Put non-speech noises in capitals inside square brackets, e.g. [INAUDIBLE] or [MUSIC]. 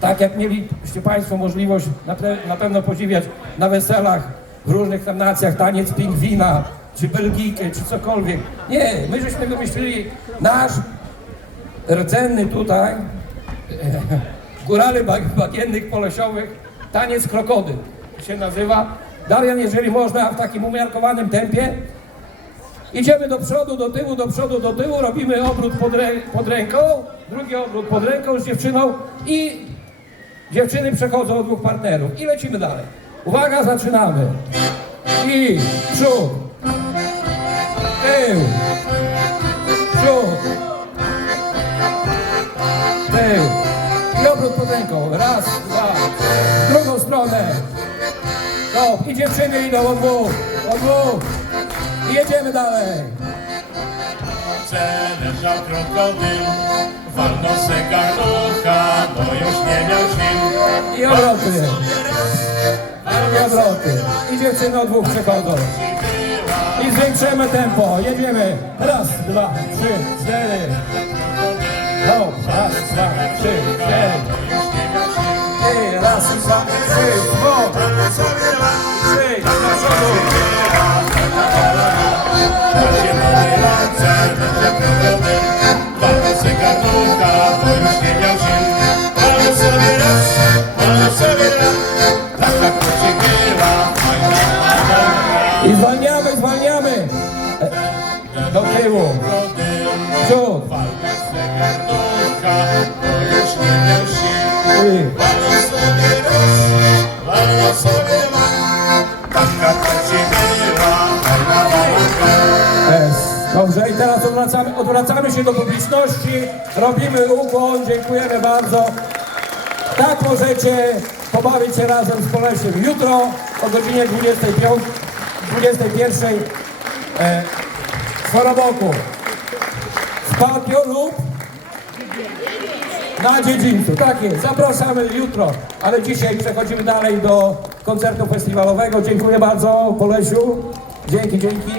Tak jak mieliście Państwo możliwość na, na pewno podziwiać na weselach w różnych tam nacjach, taniec pingwina, czy Belgijkę, czy cokolwiek. Nie, my żeśmy wymyślili nasz rdzenny tutaj, [LAUGHS] górale bag- bagiennych, polesiowych, taniec krokodyl. Się nazywa. Darian, jeżeli można, w takim umiarkowanym tempie, Idziemy do przodu, do tyłu, do przodu, do tyłu, robimy obrót pod, rę, pod ręką, drugi obrót pod ręką z dziewczyną i dziewczyny przechodzą od dwóch partnerów i lecimy dalej. Uwaga, zaczynamy. I przód, tył, przód, tył i obrót pod ręką. Raz, dwa, w drugą stronę. Stop. I dziewczyny idą od dwóch, od dwóch. I jedziemy dalej. Leżał krokodyl, walnął se bo już nie miał sił. I obroty. I obroty. I dziewczyny dwóch przechodzą. I zwiększymy tempo. Jedziemy. Raz, dwa, trzy, cztery. Raz, dwa, trzy, cztery. Raz, dwa, trzy, hop. Trzy, do. Macie nowe ręce, będzie krokodyl, walnął se garnucha, bo już nie miał sobie raz, sobie raz, była, fajna mamonka. I zwalniamy, zwalniamy. Do tyłu. Bo już nie miał. Dobrze, i teraz odwracamy, odwracamy się do publiczności, robimy ukłon, dziękujemy bardzo. Tak możecie pobawić się razem z Polesiem jutro o godzinie 25, 21 e, w Choroboku. W patio lub na dziedzińcu. Tak jest, zapraszamy jutro. Ale dzisiaj przechodzimy dalej do koncertu festiwalowego. Dziękuję bardzo Polesiu. Dzięki, dzięki.